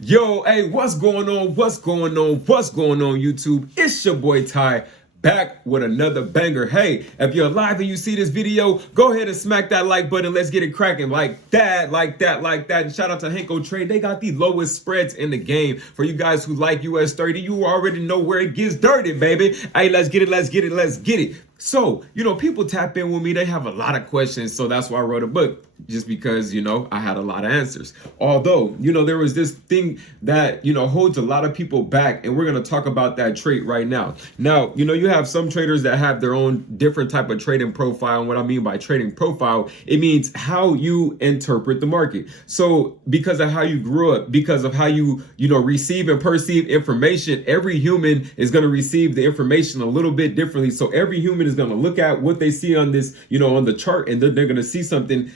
Yo, hey, what's going on? What's going on? What's going on, YouTube? It's your boy Ty back with another banger. Hey, if you're live and you see this video, go ahead and smack that like button. Let's get it cracking like that, like that, like that. And shout out to Henko Trade. They got the lowest spreads in the game. For you guys who like US 30, you already know where it gets dirty, baby. Hey, let's get it, let's get it, let's get it. So, people tap in with me. They have a lot of questions. So that's why I wrote a book, just because, I had a lot of answers. Although, there was this thing that, holds a lot of people back. And we're going to talk about that trait right now. Now, you have some traders that have their own different type of trading profile. And what I mean by trading profile, it means how you interpret the market. So because of how you grew up, because of how you, receive and perceive information, every human is going to receive the information a little bit differently. So every human is going to look at what they see on this, on the chart, and then they're going to see something,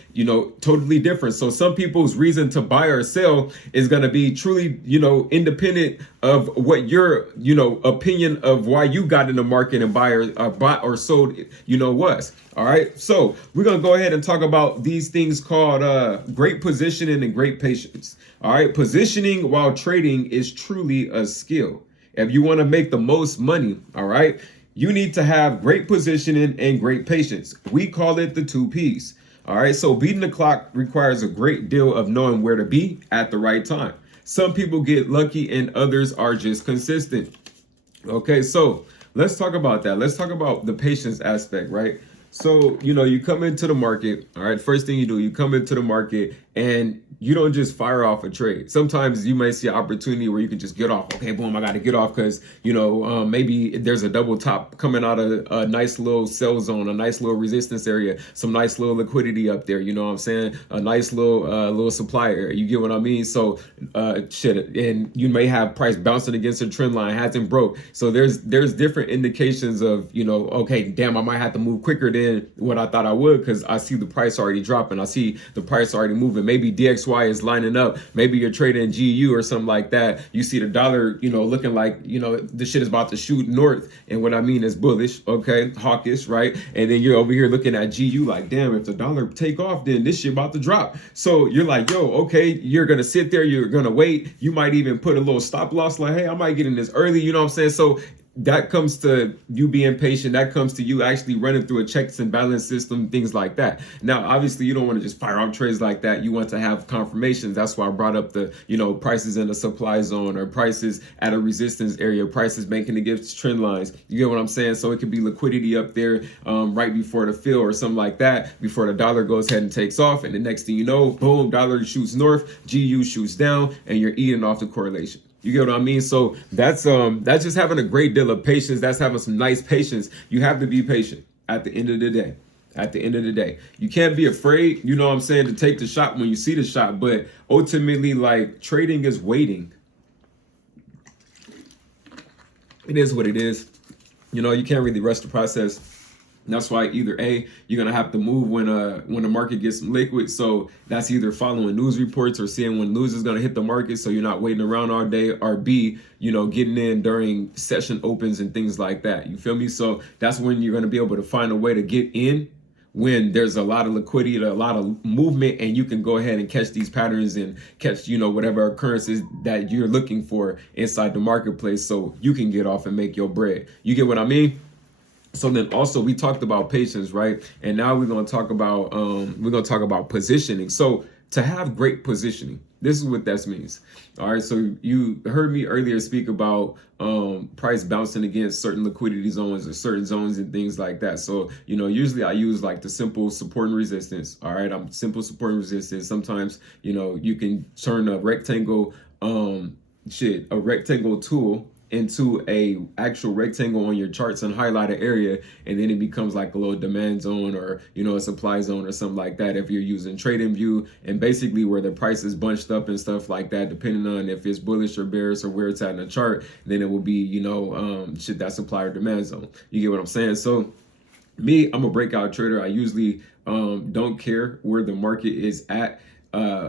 totally different. So some people's reason to buy or sell is going to be truly, independent of what your, opinion of why you got in the market and bought or sold, was. All right. So we're going to go ahead and talk about these things called great positioning and great patience. All right. Positioning while trading is truly a skill. If you want to make the most money, all right, you need to have great positioning and great patience. We call it the 2 P's. All right. So beating the clock requires a great deal of knowing where to be at the right time. Some people get lucky and others are just consistent. Okay. So let's talk about that. Let's talk about the patience aspect, right? So, you come into the market. All right. First thing you do, you come into the market and you don't just fire off a trade. Sometimes you may see an opportunity where you can just get off. Okay, boom, I got to get off because, maybe there's a double top coming out of a nice little sell zone, a nice little resistance area, some nice little liquidity up there. You know what I'm saying? A nice little supply area. You get what I mean? So, and you may have price bouncing against a trend line, hasn't broke. So there's different indications of, okay, damn, I might have to move quicker than what I thought I would because I see the price already dropping. I see the price already moving. Maybe DXY is lining up. Maybe you're trading GU or something like that. You see the dollar, looking like, the shit is about to shoot north. And what I mean is bullish, okay, hawkish, right? And then you're over here looking at GU like, damn, if the dollar take off, then this shit about to drop. So you're like, yo, okay, you're going to sit there. You're going to wait. You might even put a little stop loss like, hey, I might get in this early. You know what I'm saying? So that comes to you being patient. That comes to you actually running through a checks and balance system, things like that. Now, obviously, you don't want to just fire out trades like that. You want to have confirmations. That's why I brought up the, prices in the supply zone or prices at a resistance area, prices making against trend lines. You get what I'm saying? So it could be liquidity up there right before the fill or something like that, before the dollar goes ahead and takes off. And the next thing you know, boom, dollar shoots north, GU shoots down, and you're eating off the correlation. You get what I mean? So that's just having a great deal of patience. That's having some nice patience. You have to be patient at the end of the day. At the end of the day, you can't be afraid, you know what I'm saying, to take the shot when you see the shot. But ultimately, like, trading is waiting. It is what it is. You can't really rush the process. That's why either A, you're gonna have to move when the market gets some liquid. So that's either following news reports or seeing when news is gonna hit the market, so you're not waiting around all day. Or B, getting in during session opens and things like that. You feel me? So that's when you're gonna be able to find a way to get in when there's a lot of liquidity, a lot of movement, and you can go ahead and catch these patterns and catch, whatever occurrences that you're looking for inside the marketplace, so you can get off and make your bread. You get what I mean? So then also we talked about patience, right? And now we're going to talk about positioning. So to have great positioning, this is what that means. All right. So you heard me earlier speak about price bouncing against certain liquidity zones or certain zones and things like that. So, usually I use like the simple support and resistance. All right. I'm simple support and resistance. Sometimes, you can turn a rectangle tool into a actual rectangle on your charts and highlight an area, and then it becomes like a little demand zone or a supply zone or something like that if you're using trading view, and basically where the price is bunched up and stuff like that, depending on if it's bullish or bearish or where it's at in the chart, then it will be that supply or demand zone. You get what I'm saying? So me, I'm a breakout trader. I usually don't care where the market is at.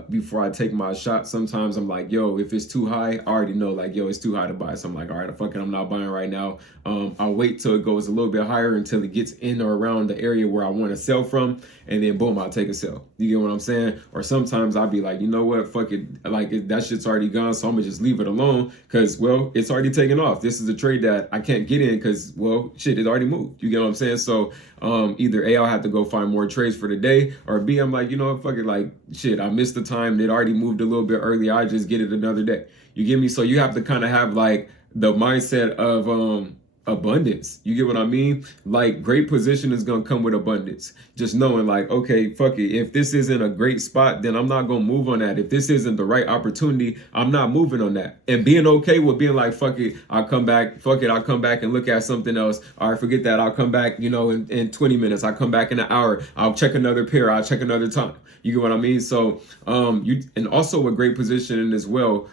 before I take my shot. Sometimes I'm like, yo, if it's too high, I already know, like, yo, it's too high to buy. So I'm like, all right, fuck it, I'm not buying right now. I'll wait till it goes a little bit higher until it gets in or around the area where I want to sell from, and then boom, I'll take a sell. You get what I'm saying? Or sometimes I'll be like, you know what, fuck it, like that shit's already gone, so I'm gonna just leave it alone because, well, it's already taken off. This is a trade that I can't get in because, well, shit, it already moved. You get what I'm saying? So either A, I'll have to go find more trades for the day, or B, I'm like, you know what, fuck it, like, shit, I missed the time. It already moved a little bit early. I just get it another day. You get me? So you have to kind of have like the mindset of abundance. You get what I mean? Like, great position is gonna come with abundance. Just knowing, like, okay, fuck it. If this isn't a great spot, then I'm not gonna move on that. If this isn't the right opportunity, I'm not moving on that. And being okay with being like, fuck it, I'll come back. Fuck it, I'll come back and look at something else. All right, forget that. I'll come back, you know, in 20 minutes. I'll come back in an hour. I'll check another pair. I'll check another time. You get what I mean? So and also a great positioning as well.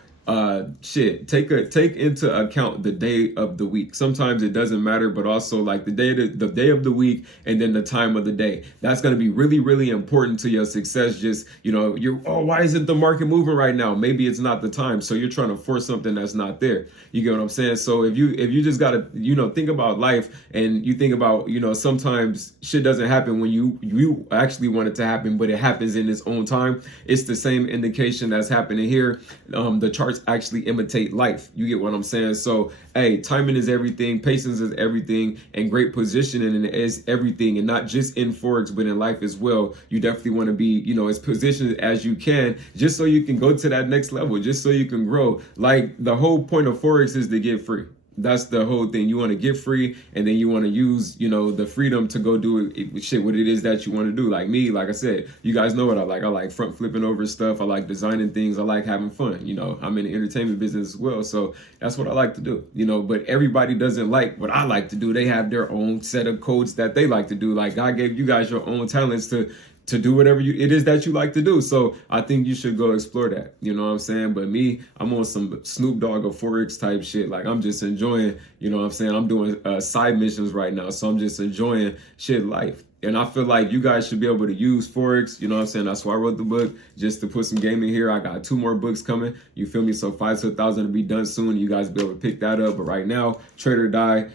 Take into account the day of the week. Sometimes it doesn't matter, but also like the day of the week, and then the time of the day. That's going to be really, really important to your success. Just, you know, why isn't the market moving right now? Maybe it's not the time. So you're trying to force something that's not there. You get what I'm saying? So if you just got to, you know, think about life, and you think about, you know, sometimes shit doesn't happen when you actually want it to happen, but it happens in its own time. It's the same indication that's happening here. The charts actually imitate life. You get what I'm saying? So, hey, timing is everything, patience is everything, and great positioning is everything. And not just in forex, but in life as well. You definitely want to be, you know, as positioned as you can, just so you can go to that next level, just so you can grow. Like, the whole point of forex is to get free. That's the whole thing. You want to get free, and then you want to use, you know, the freedom to go do what it is that you want to do. Like me, like I said, you guys know what I like. I like front flipping over stuff. I like designing things. I like having fun. You know, I'm in the entertainment business as well, so that's what I like to do. You know, but everybody doesn't like what I like to do. They have their own set of codes that they like to do. Like, God gave you guys your own talents to do whatever it is that you like to do. So I think you should go explore that. You know what I'm saying? But me, I'm on some Snoop Dogg or forex type shit. Like, I'm just enjoying, you know what I'm saying? I'm doing side missions right now. So I'm just enjoying shit life. And I feel like you guys should be able to use forex. You know what I'm saying? That's why I wrote the book, just to put some game in here. I got 2 more books coming. You feel me? So 5 to 1,000 to be done soon. You guys be able to pick that up. But right now, Trade or Die,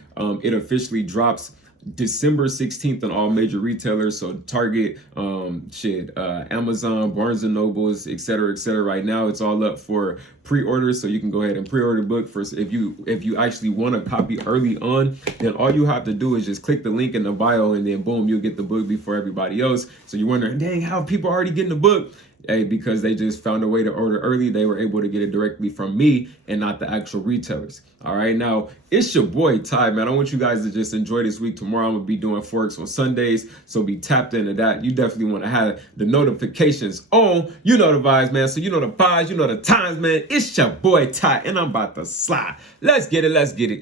it officially drops December 16th on all major retailers. So Target, Amazon, Barnes and Nobles, etc., etc. Right now, it's all up for pre-order, so you can go ahead and pre-order the book. First, if you actually want a copy early on, then all you have to do is just click the link in the bio, and then boom, you'll get the book before everybody else. So you're wondering, dang, how people already getting the book? Hey, because they just found a way to order early. They were able to get it directly from me and not the actual retailers. All right, now it's your boy Ty, man. I want you guys to just enjoy this week. Tomorrow I'm gonna be doing forex on Sundays, so be tapped into that. You definitely want to have the notifications on. You know the vibes, man. So you know the vibes, you know the times, man. It's your boy Ty, and I'm about to slide. Let's get it. Let's get it.